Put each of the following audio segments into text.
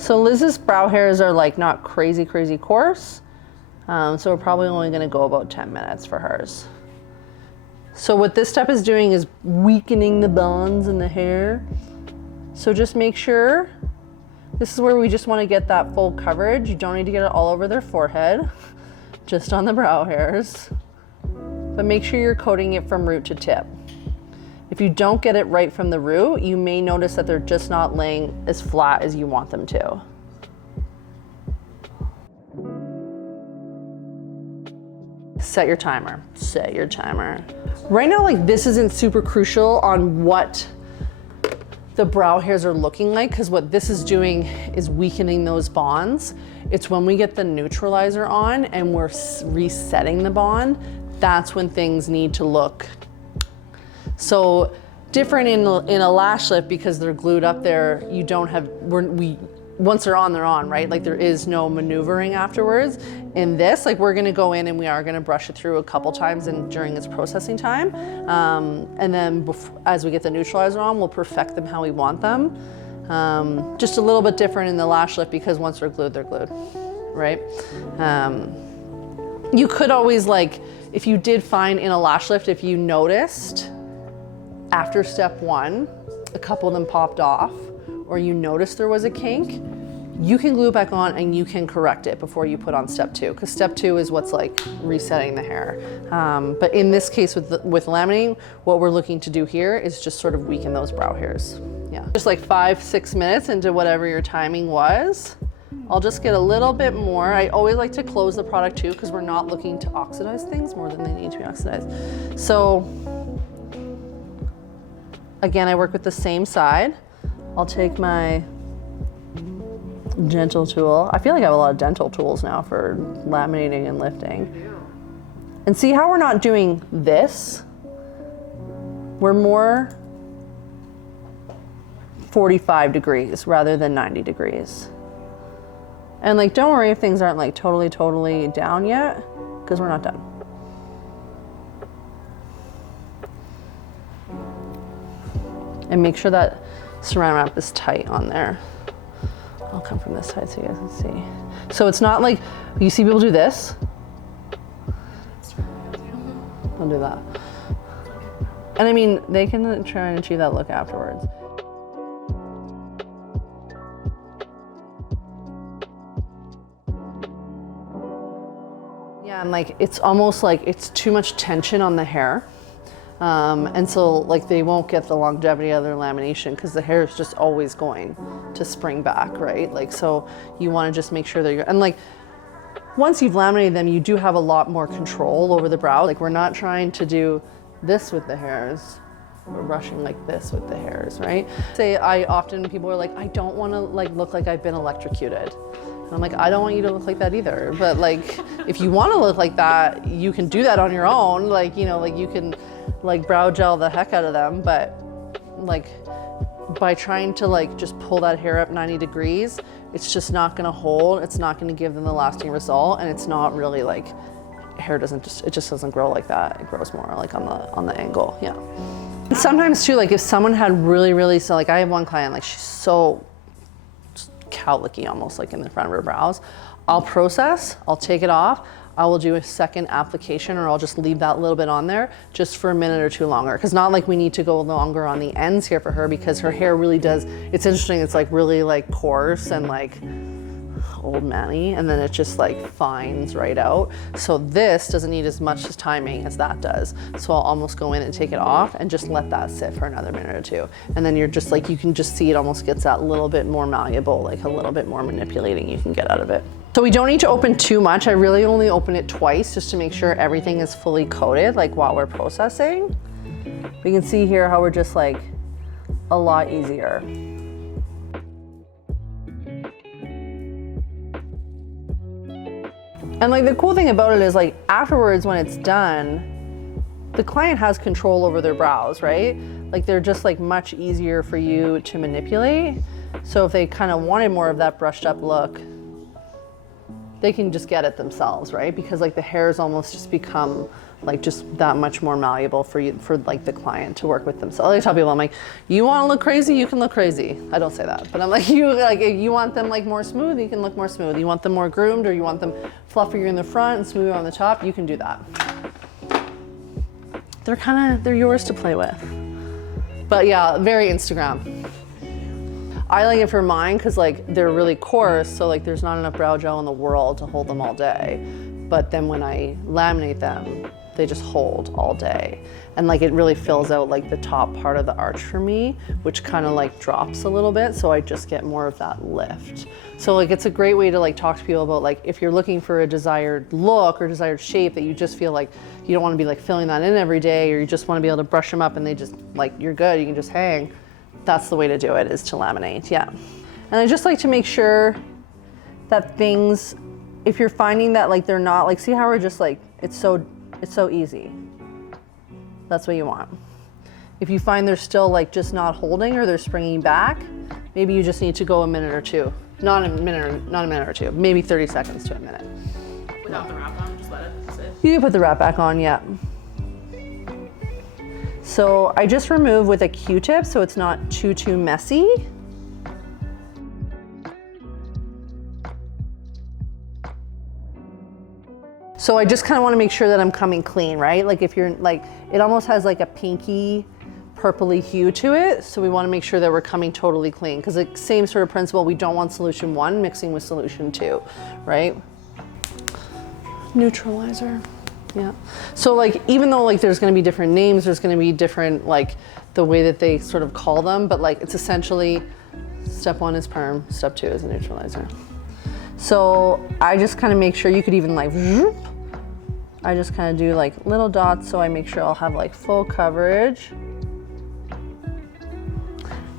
So Liz's brow hairs are like not crazy coarse. So we're probably only gonna go about 10 minutes for hers. So what this step is doing is weakening the bonds in the hair. So just make sure, this is where we just wanna get that full coverage. You don't need to get it all over their forehead, just on the brow hairs. But make sure you're coating it from root to tip. If you don't get it right from the root, you may notice that they're just not laying as flat as you want them to. Set your timer, set your timer. Right now, like this isn't super crucial on what the brow hairs are looking like, because what this is doing is weakening those bonds. It's when we get the neutralizer on and we're resetting the bond, that's when things need to look so different in a lash lift, because they're glued up there. You don't have, once they're on, right? Like there is no maneuvering afterwards. In this, like we're gonna go in and we are gonna brush it through a couple times during its processing time. And then as we get the neutralizer on, we'll perfect them how we want them. Just a little bit different in the lash lift, because once they're glued, right? You could always, like, if you did find in a lash lift, if you noticed after step 1, a couple of them popped off, or you noticed there was a kink, you can glue it back on and you can correct it before you put on step 2, because step 2 is what's like resetting the hair. But in this case with laminating, what we're looking to do here is just sort of weaken those brow hairs. Yeah, just like 5-6 minutes into whatever your timing was. I'll just get a little bit more. I always like to close the product too, because we're not looking to oxidize things more than they need to be oxidized. So again, I work with the same side. I'll take my gentle tool. I feel like I have a lot of dental tools now for laminating and lifting. And see how we're not doing this? We're more 45 degrees rather than 90 degrees. And like, don't worry if things aren't like totally down yet, because we're not done. And make sure that saran wrap is tight on there. I'll come from this side so you guys can see. So it's not like, you see people do this. I'll do that. And I mean, they can try and achieve that look afterwards. Yeah, and like, it's almost like it's too much tension on the hair. And so like they won't get the longevity of their lamination, because the hair is just always going to spring back, right? Like, so you want to just make sure that you're, and like once you've laminated them, you do have a lot more control over the brow. Like we're not trying to do this with the hairs. We're brushing like this with the hairs, right? People are like, I don't want to like look like I've been electrocuted. And I'm like, I don't want you to look like that either. But like, if you want to look like that, you can do that on your own. Like, you know, like you can like brow gel the heck out of them, but like by trying to like just pull that hair up 90 degrees, it's just not gonna hold. It's not gonna give them the lasting result. And it's not really like, hair it just doesn't grow like that. It grows more like on the angle, yeah. And sometimes too, like if someone had really, so like I have one client, like she's so cowlicky almost, like in the front of her brows. I'll process, I'll take it off, I will do a second application, or I'll just leave that little bit on there just for a minute or two longer. Because not like we need to go longer on the ends here for her, because her hair really does, it's interesting, it's like really like coarse and like old manny, and then it just like fines right out. So this doesn't need as much timing as that does. So I'll almost go in and take it off and just let that sit for another minute or two. And then you're just like, you can just see it almost gets that little bit more malleable, like a little bit more manipulating you can get out of it. So we don't need to open too much. I really only open it twice just to make sure everything is fully coated, like while we're processing. We can see here how we're just like a lot easier. And like the cool thing about it is like afterwards when it's done, the client has control over their brows, right? Like they're just like much easier for you to manipulate. So if they kind of wanted more of that brushed up look, they can just get it themselves, right? Because like the hairs almost just become like just that much more malleable for you, for like the client to work with themselves. I tell people, I'm like, you want to look crazy, you can look crazy. I don't say that, but I'm like, if you want them like more smooth, you can look more smooth. You want them more groomed, or you want them fluffier in the front and smoother on the top, you can do that. They're yours to play with. But yeah, very Instagram. I like it for mine because like they're really coarse, so like there's not enough brow gel in the world to hold them all day. But then when I laminate them, they just hold all day. And like it really fills out like the top part of the arch for me, which kind of like drops a little bit, so I just get more of that lift. So like it's a great way to like talk to people about like if you're looking for a desired look or desired shape that you just feel like you don't want to be like filling that in every day, or you just want to be able to brush them up and they just like, you're good, you can just hang. That's the way to do it, is to laminate, yeah. And I just like to make sure that things, if you're finding that like they're not, like see how we're just like, it's so easy. That's what you want. If you find they're still like just not holding or they're springing back, maybe you just need to go a minute or two. Not a minute or two, maybe 30 seconds to a minute. Without the wrap on, just let it sit? You can put the wrap back on, yeah. So I just remove with a Q-tip so it's not too messy. So I just kind of want to make sure that I'm coming clean, right? Like if you're like, it almost has like a pinky purpley hue to it. So we want to make sure that we're coming totally clean, because the same sort of principle, we don't want solution 1 mixing with solution 2, right? Neutralizer. Yeah. So like, even though like there's going to be different names, there's going to be different, like the way that they sort of call them, but like it's essentially step 1 is perm, step 2 is a neutralizer. So I just kind of make sure, you could even like, I just kind of do like little dots so I make sure I'll have like full coverage.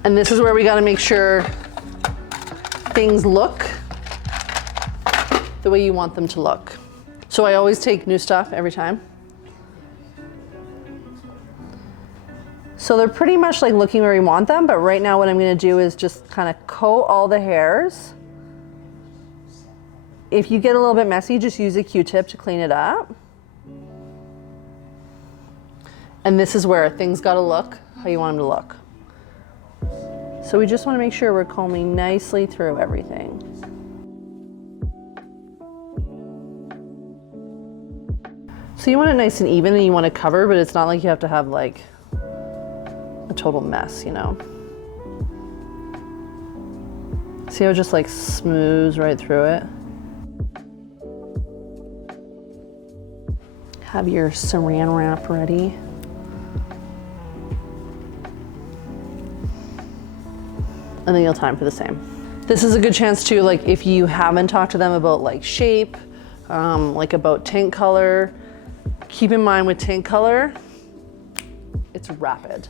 And this is where we got to make sure things look the way you want them to look. So I always take new stuff every time. So they're pretty much like looking where we want them, but right now what I'm gonna do is just kind of coat all the hairs. If you get a little bit messy, just use a Q-tip to clean it up. And this is where things gotta look how you want them to look. So we just wanna make sure we're combing nicely through everything. So you want it nice and even, and you want to cover, but it's not like you have to have like a total mess, you know? See how it just like smooths right through it? Have your saran wrap ready. And then you'll time for the same. This is a good chance too, like if you haven't talked to them about like shape, like about tint color, keep in mind with tint color, it's rapid.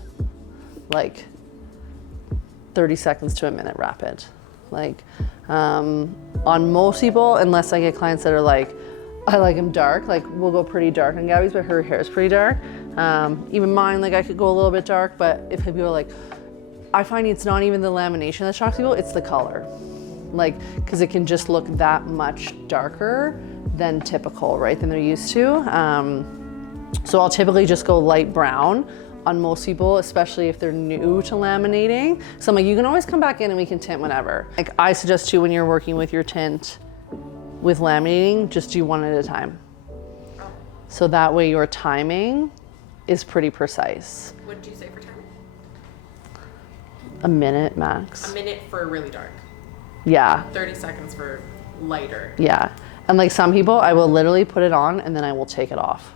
Like 30 seconds to a minute rapid. Like on most people, unless I get clients that are like, I like them dark, like we'll go pretty dark on Gabby's, but her hair is pretty dark. Even mine, like I could go a little bit dark, but if people are like, I find it's not even the lamination that shocks people, it's the color. Like, cause it can just look that much darker than typical, right, than they're used to. So I'll typically just go light brown on most people, especially if they're new to laminating. So I'm like, you can always come back in and we can tint whenever. Like I suggest too, when you're working with your tint with laminating, just do 1 at a time. So that way your timing is pretty precise. What did you say for timing? A minute max. A minute for really dark. Yeah. 30 seconds for lighter. Yeah. And like some people, I will literally put it on and then I will take it off.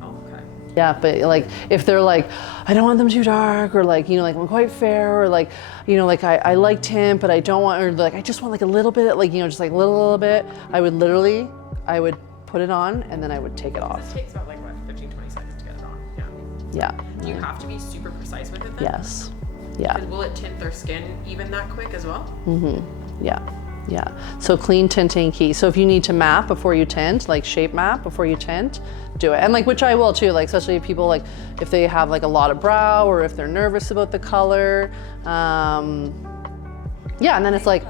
Oh, okay. Yeah, but like if they're like, I don't want them too dark, or like, you know, like I'm quite fair, or like, you know, like I like tint, but I don't want, or like I just want like a little bit, like, you know, just like a little bit, I would put it on and then I would take it off. This takes about like what, 15, 20 seconds to get it on. Yeah. Yeah. Do you have to be super precise with it then? Yes. Yeah. Because will it tint their skin even that quick as well? Mm-hmm. Yeah. Yeah. So clean tinting key. So if you need to map before you tint, like shape map before you tint, do it. And like, which I will too, like especially if people like, if they have like a lot of brow or if they're nervous about the color. Yeah, and then it's like,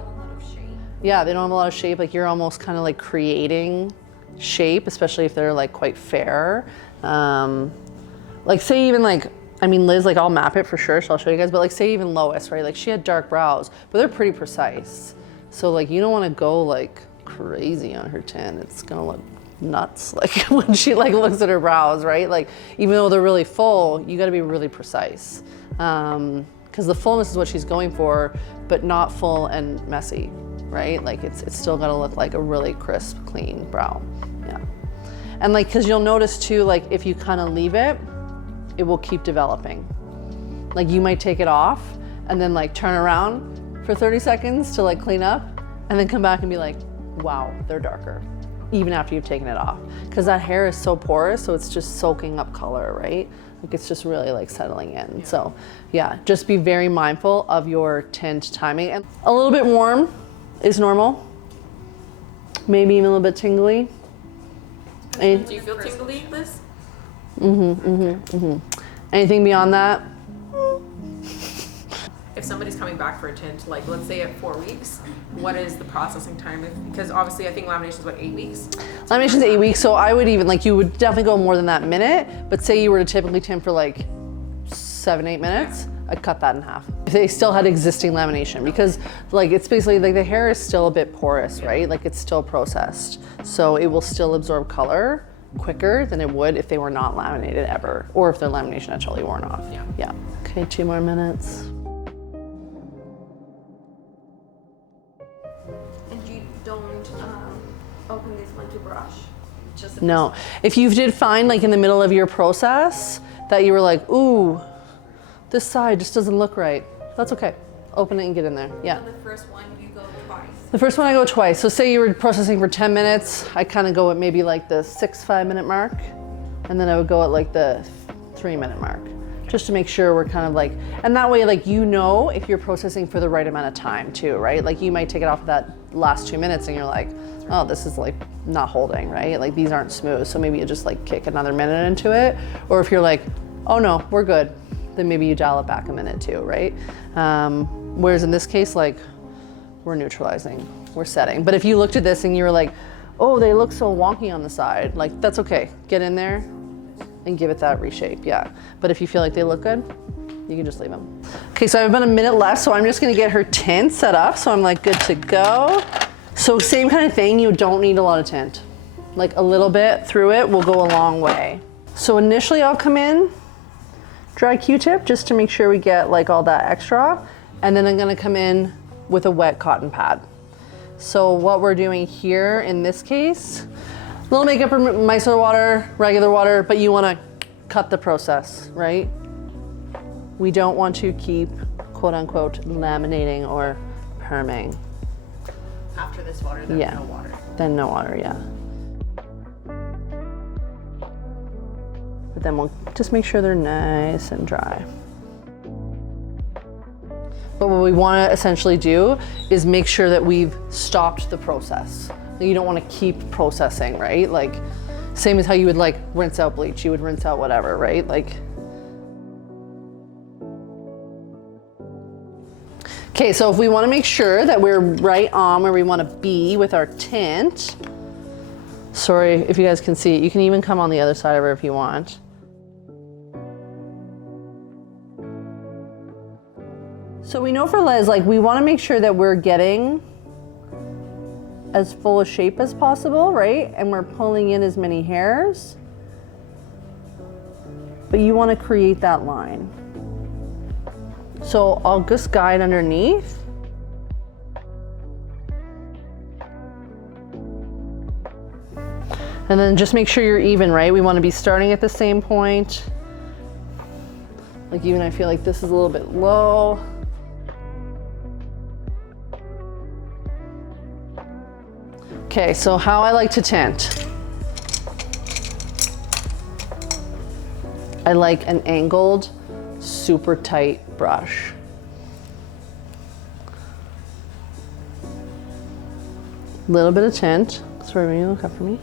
yeah, they don't have a lot of shape. Like you're almost kind of like creating shape, especially if they're like quite fair. Like say even like, I mean, Liz, like I'll map it for sure, so I'll show you guys, but like say even Lois, right? Like she had dark brows, but they're pretty precise. So like you don't wanna go like crazy on her tint. It's gonna look nuts like when she like looks at her brows, right? Like even though they're really full, you gotta be really precise. Because the fullness is what she's going for, but not full and messy, right? Like it's still gotta look like a really crisp, clean brow, yeah. And like, cause you'll notice too, like if you kind of leave it, it will keep developing. Like you might take it off and then like turn around for 30 seconds to like clean up and then come back and be like, wow, they're darker, even after you've taken it off. Cause that hair is so porous, so it's just soaking up color, right? Like it's just really like settling in. Yeah. So yeah, just be very mindful of your tint timing. And a little bit warm is normal. Maybe even a little bit tingly. Do you feel tingly, Liz? Anything beyond that? If somebody's coming back for a tint, like let's say at 4 weeks, what is the processing time? Because obviously I think lamination is what, 8 weeks? Lamination's 8 weeks, so I would even, like you would definitely go more than that minute, but say you were to typically tint for like 7-8 minutes, I'd cut that in half. If they still had existing lamination, because like it's basically like the hair is still a bit porous, right? Like it's still processed. So it will still absorb color quicker than it would if they were not laminated ever, or if their lamination had totally worn off. Yeah. Okay, 2 more minutes. And you don't open this one to brush? Just No. If you did find like in the middle of your process that you were like, ooh, this side just doesn't look right, that's okay. Open it and get in there, yeah. So the first one you go twice? The first one I go twice. So say you were processing for 10 minutes, I kind of go at maybe like the 5-minute mark, and then I would go at like the 3-minute mark, just to make sure we're kind of like, and that way like you know if you're processing for the right amount of time too, right? Like you might take it off that last 2 minutes and you're like, oh, this is like not holding, right? Like these aren't smooth, so maybe you just like kick another minute into it. Or if you're like, oh no, we're good, then maybe you dial it back a minute too, right? Whereas in this case, like we're neutralizing, we're setting. But if you looked at this and you were like, oh, they look so wonky on the side, like that's okay. Get in there and give it that reshape, yeah. But if you feel like they look good, you can just leave them. Okay, so I have about a minute left, so I'm just gonna get her tint set up, so I'm like good to go. So same kind of thing, you don't need a lot of tint. Like a little bit through it will go a long way. So initially I'll come in, dry Q-tip, just to make sure we get like all that extra, and then I'm gonna come in with a wet cotton pad. So what we're doing here in this case, a little makeup or micellar water, regular water, but you wanna cut the process, right? We don't want to keep, quote unquote, laminating or perming. After this water, then no water. Then no water, yeah. But then we'll just make sure they're nice and dry. But what we want to essentially do is make sure that we've stopped the process. You don't want to keep processing, right? Like, same as how you would like rinse out bleach, you would rinse out whatever, right? Like, okay, so if we want to make sure that we're right on where we want to be with our tint, sorry if you guys can see it, you can even come on the other side of her if you want. So we know for Liz, like we want to make sure that we're getting as full a shape as possible, right? And we're pulling in as many hairs, but you want to create that line. So I'll just guide underneath. And then just make sure you're even, right? We want to be starting at the same point. Like even I feel like this is a little bit low. Okay, so how I like to tint. I like an angled, super tight brush. Little bit of tint. Sorry, will you look up for me?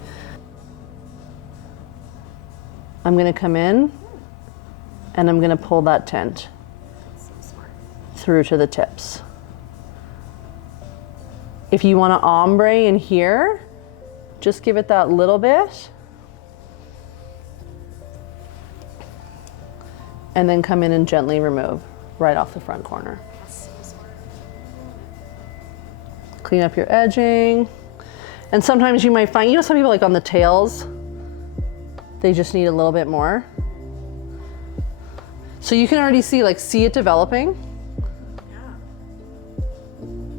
I'm gonna come in and I'm gonna pull that tint through to the tips. If you want to ombre in here, just give it that little bit. and then come in and gently remove right off the front corner. Clean up your edging. And sometimes you might find, you know, some people like on the tails, they just need a little bit more. So you can already see, like, see it developing. Yeah.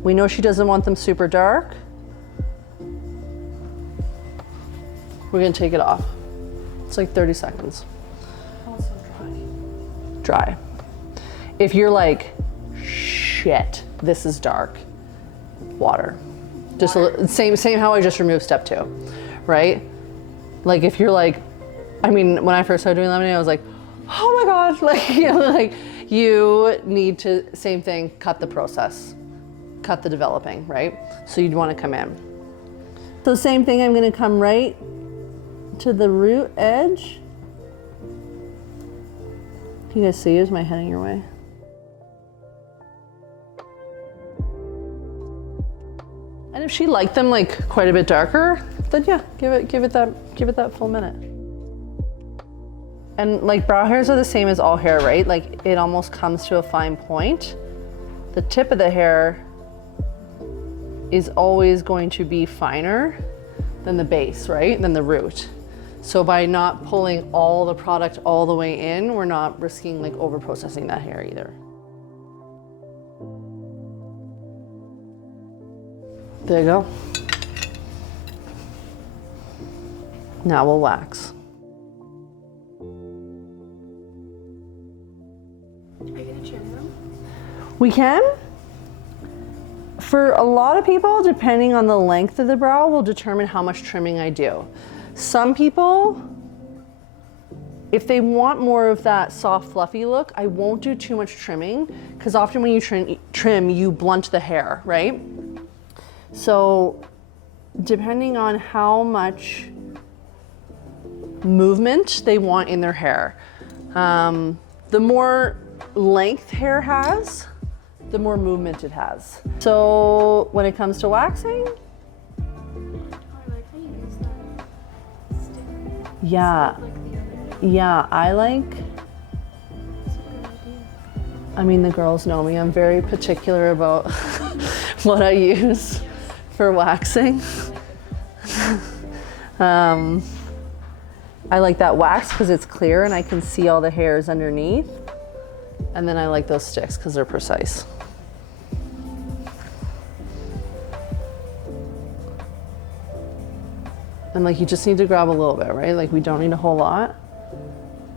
We know she doesn't want them super dark. We're gonna take it off. It's like 30 seconds. Also dry. Dry. If you're like, shit, this is dark, water. Just same how I just removed step 2, right? Like if you're like, I mean, when I first started doing laminating, I was like, oh my God, like, you know, like you need to, same thing, cut the process, cut the developing, right? So you'd want to come in. So same thing, I'm going to come right to the root edge. Can you guys see, is my head in your way? And if she liked them like quite a bit darker, then yeah, give it that full minute. And like brow hairs are the same as all hair, right? Like it almost comes to a fine point. The tip of the hair is always going to be finer than the base, right? Than the root. So by not pulling all the product all the way in, we're not risking like over processing that hair either. There you go. Now we'll wax. Are you gonna trim them? We can. For a lot of people, depending on the length of the brow, will determine how much trimming I do. Some people, if they want more of that soft, fluffy look, I won't do too much trimming, because often when you trim, you blunt the hair, right? So depending on how much movement they want in their hair, the more length hair has, the more movement it has. So when it comes to waxing, Oh, I like how you use that stick. yeah, Like the other day. yeah, I like, That's a good idea. I mean, the girls know me, I'm very particular about what I use for waxing. I like that wax because it's clear and I can see all the hairs underneath. And then I like those sticks because they're precise. And like you just need to grab a little bit, right? Like we don't need a whole lot.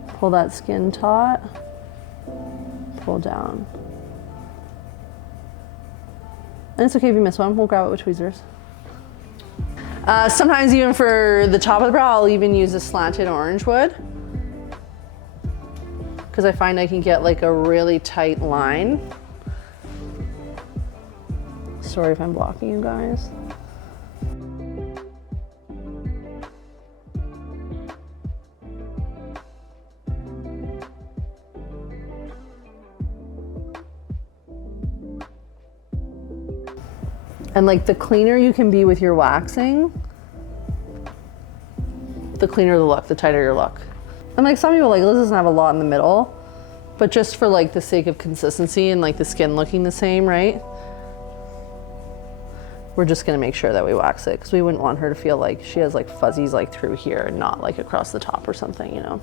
Pull that skin taut, pull down. And it's okay if you miss one, we'll grab it with tweezers. Sometimes even for the top of the brow, I'll even use a slanted orange wood, because I find I can get like a really tight line. Sorry if I'm blocking you guys. And like the cleaner you can be with your waxing, the cleaner the look, the tighter your look. And like some people like, this doesn't have a lot in the middle, but just for like the sake of consistency and like the skin looking the same, right? We're just gonna make sure that we wax it because we wouldn't want her to feel like she has like fuzzies like through here and not like across the top or something, you know?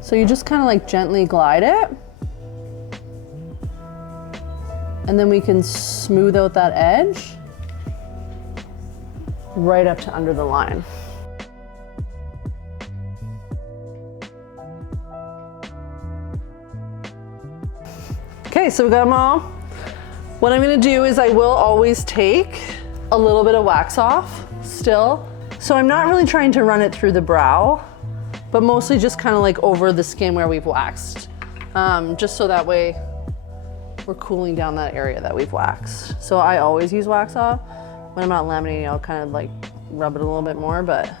So you just kind of like gently glide it. And then we can smooth out that edge right up to under the line. Okay, so we got them all. What I'm gonna do is I will always take a little bit of wax off still. So I'm not really trying to run it through the brow, but mostly just kind of like over the skin where we've waxed. Just so that way we're cooling down that area that we've waxed. So I always use wax off. When I'm not laminating, I'll kind of like rub it a little bit more, but.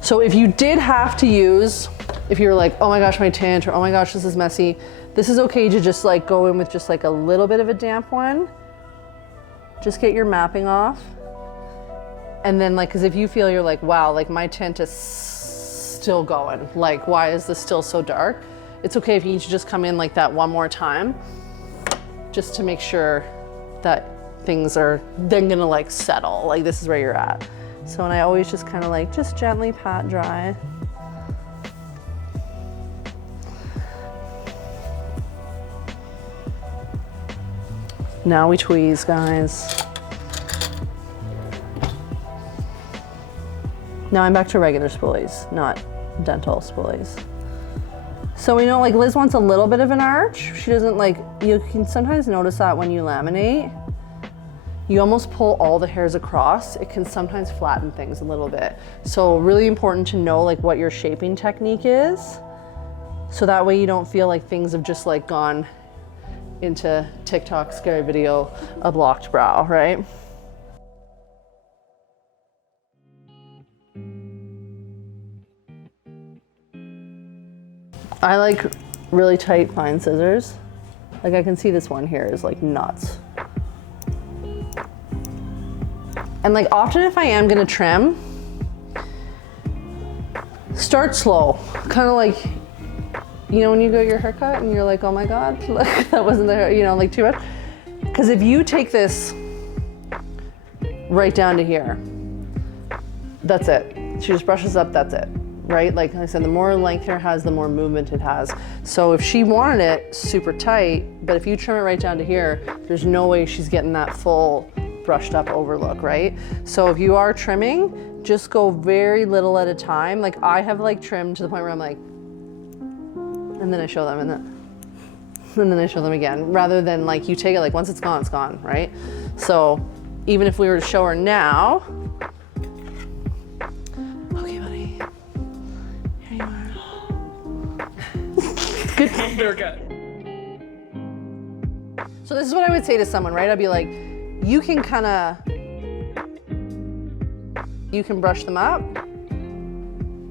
So if you did have to use, if you're like, oh my gosh, my tint, or oh my gosh, this is messy, this is okay to just like go in with just like a little bit of a damp one. Just get your mapping off. And then like, cause if you feel you're like, wow, like my tint is still going, like why is this still so dark? It's okay if you need to just come in like that one more time, just to make sure that things are then gonna like settle, like this is where you're at. So, and I always just kind of like, just gently pat dry. Now we tweeze, guys. Now I'm back to regular spoolies, not dental spoolies. So we know like Liz wants a little bit of an arch. She doesn't like, you can sometimes notice that when you laminate, you almost pull all the hairs across. It can sometimes flatten things a little bit. So really important to know like what your shaping technique is. So that way you don't feel like things have just like gone into TikTok scary video, a blocked brow, right? I like really tight fine scissors. Like I can see this one here is like nuts. And like often if I am gonna trim, start slow. Kind of like, you know when you go your haircut and you're like, oh my God, like, that wasn't there, you know, like too much. Because if you take this right down to here, that's it. She just brushes up, that's it. Right? Like I said, the more length hair has, the more movement it has. So if she wanted it super tight, but if you trim it right down to here, there's no way she's getting that full brushed up overlook, right? So if you are trimming, just go very little at a time. Like I have like trimmed to the point where I'm like, and then I show them and then I show them again, rather than like you take it like once it's gone, right? So even if we were to show her now, They're good. So this is what I would say to someone, right? I'd be like, you can brush them up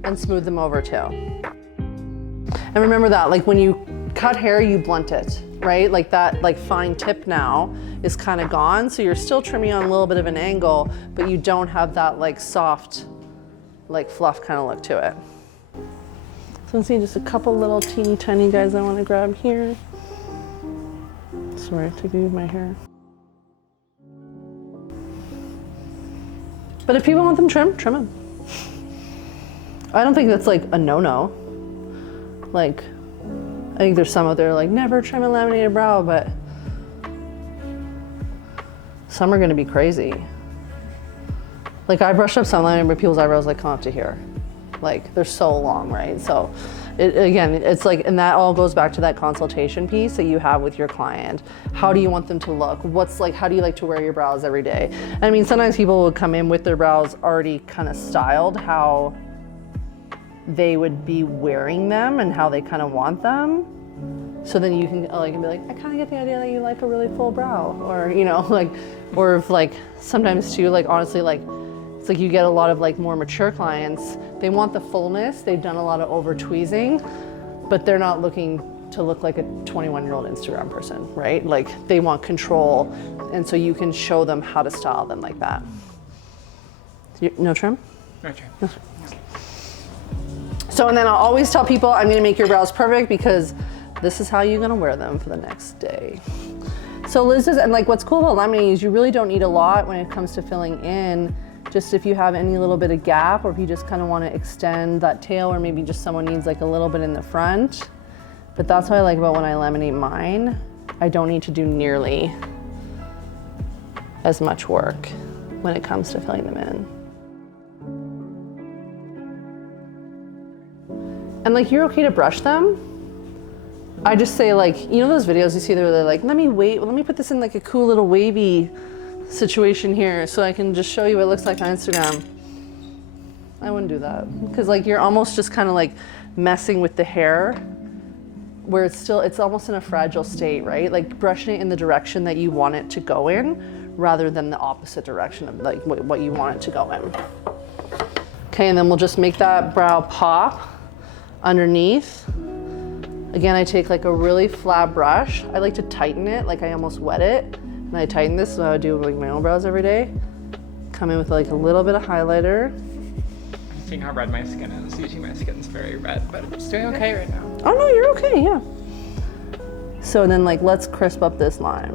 and smooth them over too. And remember that, like when you cut hair, you blunt it, right? Like that, like fine tip now is kind of gone. So you're still trimming on a little bit of an angle, but you don't have that like soft, like fluff kind of look to it. So I'm seeing just a couple little teeny tiny guys I want to grab here. Sorry, to do my hair. But if people want them trim them. I don't think that's like a no-no. Like, I think there's some out there like never trim a laminated brow, but some are gonna be crazy. Like I brushed up some laminated people's eyebrows like come up to here. Like they're so long, right? So again, it's like, and that all goes back to that consultation piece that you have with your client. How do you want them to look? What's like, how do you like to wear your brows every day? I mean, sometimes people will come in with their brows already kind of styled how they would be wearing them and how they kind of want them. So then you can like be like, I kind of get the idea that you like a really full brow, or you know, like, or if like sometimes too, like honestly, like it's like you get a lot of like more mature clients. They want the fullness. They've done a lot of over tweezing, but they're not looking to look like a 21-year-old Instagram person, right? Like they want control, and so you can show them how to style them like that. No trim? No trim. No trim. So, and then I'll always tell people I'm gonna make your brows perfect because this is how you're gonna wear them for the next day. So Liz is, and like what's cool about laminating is you really don't need a lot when it comes to filling in. Just if you have any little bit of gap, or if you just kind of want to extend that tail, or maybe just someone needs like a little bit in the front. But that's what I like about when I laminate mine. I don't need to do nearly as much work when it comes to filling them in. And like you're okay to brush them. I just say like, you know those videos you see there, they're like, let me put this in like a cool little wavy situation here so I can just show you what it looks like on Instagram. I wouldn't do that because like you're almost just kind of like messing with the hair where it's almost in a fragile state, right? Like brushing it in the direction that you want it to go in rather than the opposite direction of like what you want it to go in. Okay, and then we'll just make that brow pop underneath. Again, I take like a really flat brush. I like to tighten it, like I almost wet it. And I tighten this, so I would do like my own brows every day. come in with like a little bit of highlighter. Seeing how red my skin is. Usually my skin's very red, but it's doing okay right now. Oh no, you're okay, yeah. So then like, let's crisp up this line.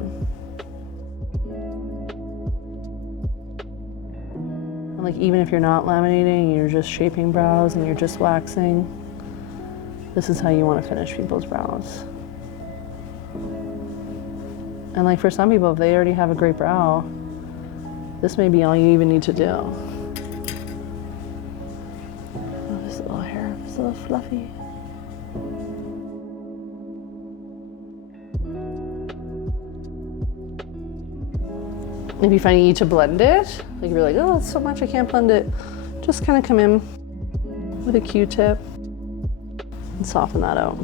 And like, even if you're not laminating, you're just shaping brows and you're just waxing, this is how you want to finish people's brows. And like for some people, if they already have a great brow, this may be all you even need to do. Oh, this little hair is so fluffy. If you find you need to blend it, like you're like, oh, it's so much, I can't blend it. Just kind of come in with a Q-tip and soften that out.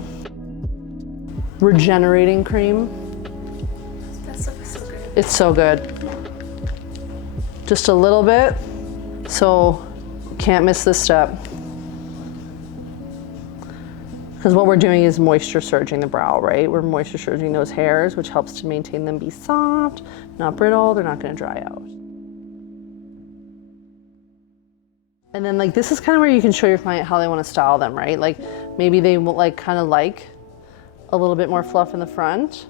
Regenerating cream. That stuff is so good. It's so good. Just a little bit, so can't miss this step. Because what we're doing is moisture surging the brow, right? We're moisture surging those hairs, which helps to maintain them be soft, not brittle, they're not gonna dry out. And then like, this is kind of where you can show your client how they wanna style them, right? Like maybe they will like kind of like a little bit more fluff in the front,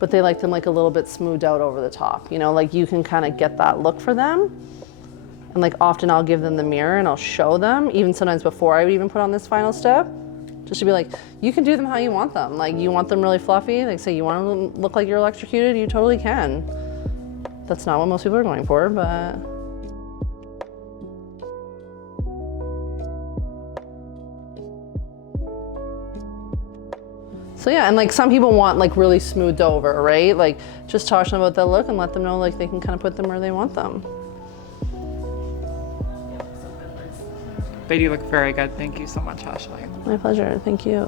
but they like them like a little bit smoothed out over the top. You know, like you can kind of get that look for them. And like often I'll give them the mirror and I'll show them, even sometimes before I would even put on this final step, just to be like, you can do them how you want them. Like you want them really fluffy, like say you want them to look like you're electrocuted, you totally can. That's not what most people are going for, but. So yeah, and like some people want like really smoothed over, right? Like just talk to them about that look and let them know like they can kind of put them where they want them. They do look very good. Thank you so much, Ashley. My pleasure, thank you.